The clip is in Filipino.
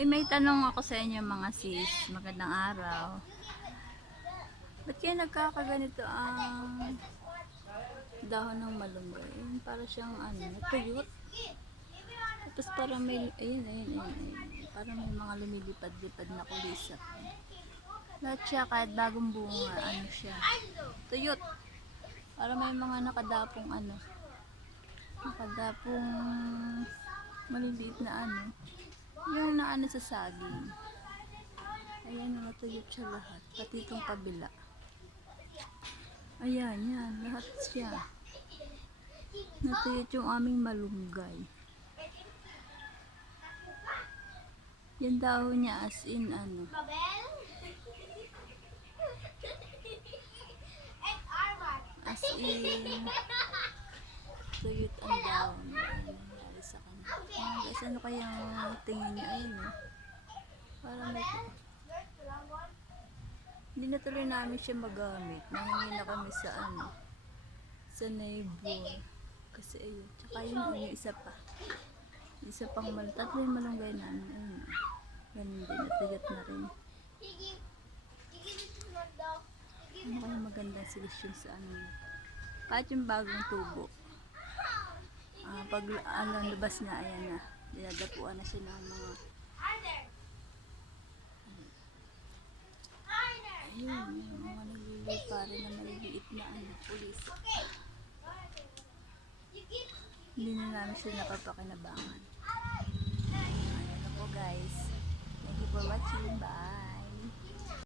Uy, may tanong ako sa inyo mga sis. Magandang araw. Ba't kaya nagkakaganito ang dahon ng malunggay? Para siyang ano, natuyot. Tapos parang may, ayun, ayun, ayun, ayun. Parang may mga lumilipad-lipad na kulisap. Lahat siya, kahit bagong bunga, ano siya. Tuyot. Para may mga nakadapong ano. Nakadapong maliliit na ano. Yung naano sa saging. Ayan, natuyot siya lahat. Pati itong kabila. Ayan, yan. Lahat siya. Natuyot yung aming malunggay. Yan dahon niya as in ano. As in tuyot ang dahon. Ano nangyari sa kanya. Ayan, guys, ano kaya ang tingin niya? Ayun oh. Parang may hindi na tuloy namin siya magamit. Nahingi na kami sa ano, sa neighbor. Kasi ayun, tsaka yun yung isa pa. Isa pang mal, tatlo yung malunggay namin. Ayun. Ganun din, natuyot na rin. Ano kaya magandang solusyon sa ano na to? Kahit yung bagong tubo. Ah, pag ano, labas na, ayan na. Dinadapuan na siya ng mga Ayun, yung mga naglilipa rin na maliliit na ano, pulis. Hindi na namin sila napapakinabangan. Ayan na po guys. Thank you for watching. Bye.